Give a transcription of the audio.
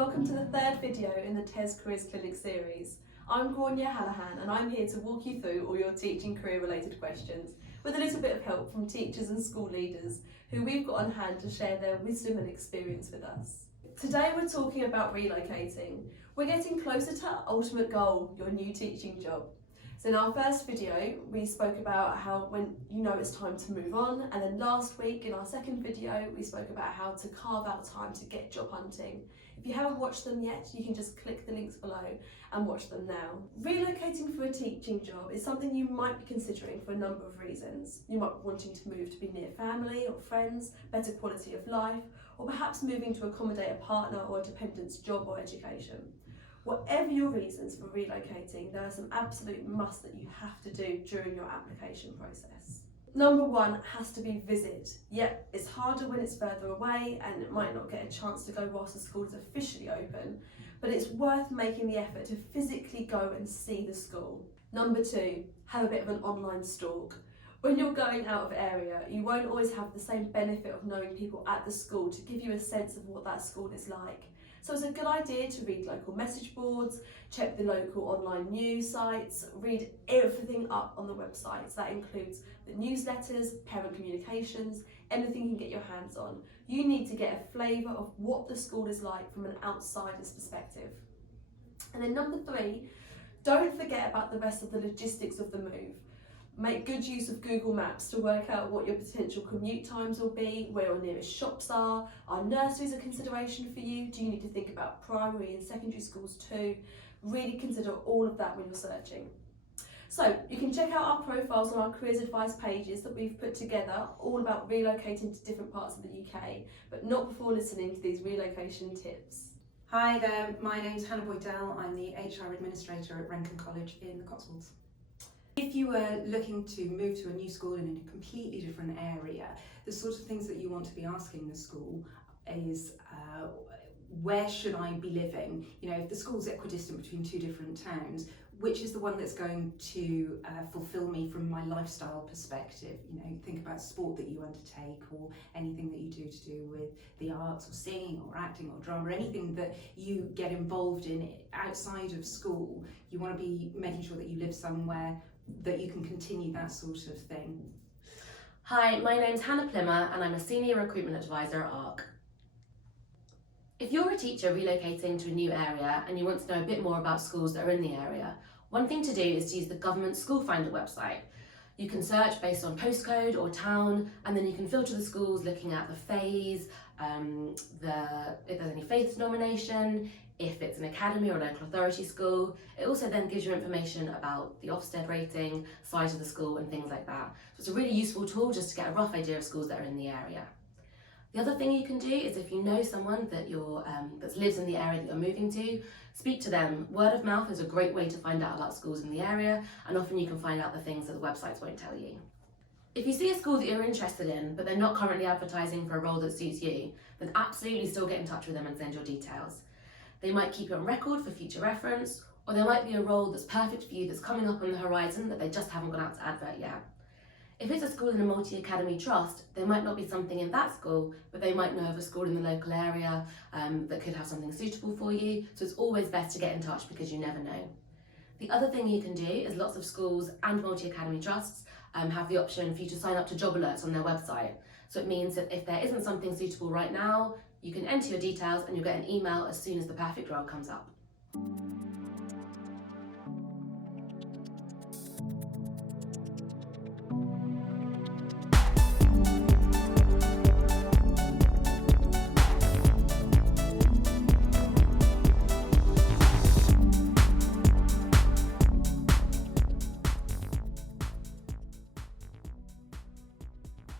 welcome to the third video in the TES Careers Clinic series. I'm Grania Hallahan and I'm here to walk you through all your teaching career related questions with a little bit of help from teachers and school leaders who we've got on hand to share their wisdom and experience with us. Today we're talking about relocating. We're getting closer to our ultimate goal, your new teaching job. So in our first video, we spoke about how when you know it's time to move on, and then last week in our second video, we spoke about how to carve out time to get job hunting. If you haven't watched them yet, you can just click the links below and watch them now. Relocating for a teaching job is something you might be considering for a number of reasons. You might be wanting to move to be near family or friends, better quality of life, or perhaps moving to accommodate a partner or a dependent's job or education. Whatever your reasons for relocating, there are some absolute musts that you have to do during your application process. Number one has to be visit. Yep, it's harder when it's further away and it might not get a chance to go whilst the school is officially open, but it's worth making the effort to physically go and see the school. Number two, have a bit of an online stalk. When you're going out of area, you won't always have the same benefit of knowing people at the school to give you a sense of what that school is like. So it's a good idea to read local message boards, check the local online news sites, read everything up on the websites. That includes the newsletters, parent communications, anything you can get your hands on. You need to get a flavour of what the school is like from an outsider's perspective. And then number three, don't forget about the rest of the logistics of the move. Make good use of Google Maps to work out what your potential commute times will be, where your nearest shops are nurseries a consideration for you? Do you need to think about primary and secondary schools too? Really consider all of that when you're searching. So you can check out our profiles on our careers advice pages that we've put together, all about relocating to different parts of the UK, but not before listening to these relocation tips. Hi there, my name's Hannah Boydell. I'm the HR Administrator at Renton College in the Cotswolds. If you were looking to move to a new school in a completely different area, the sort of things that you want to be asking the school is where should I be living? You know, if the school's equidistant between two different towns, which is the one that's going to fulfill me from my lifestyle perspective? You know, think about sport that you undertake or anything that you do to do with the arts or singing or acting or drama, anything that you get involved in outside of school. You want to be making sure that you live somewhere that you can continue that sort of thing. Hi, my name's Hannah Plimmer and I'm a Senior Recruitment Advisor at ARC. If you're a teacher relocating to a new area and you want to know a bit more about schools that are in the area, one thing to do is to use the government school finder website. You can search based on postcode or town, and then you can filter the schools looking at the phase, if there's any faith denomination, if it's an academy or a local authority school. It also then gives you information about the Ofsted rating, size of the school and things like that. So it's a really useful tool just to get a rough idea of schools that are in the area. The other thing you can do is if you know someone that that lives in the area that you're moving to, speak to them. Word of mouth is a great way to find out about schools in the area, and often you can find out the things that the websites won't tell you. If you see a school that you're interested in, but they're not currently advertising for a role that suits you, then absolutely still get in touch with them and send your details. They might keep it on record for future reference, or there might be a role that's perfect for you that's coming up on the horizon that they just haven't gone out to advert yet. If it's a school in a multi-academy trust, there might not be something in that school, but they might know of a school in the local area that could have something suitable for you. So it's always best to get in touch because you never know. The other thing you can do is lots of schools and multi-academy trusts have the option for you to sign up to job alerts on their website. So it means that if there isn't something suitable right now, you can enter your details and you'll get an email as soon as the perfect role comes up.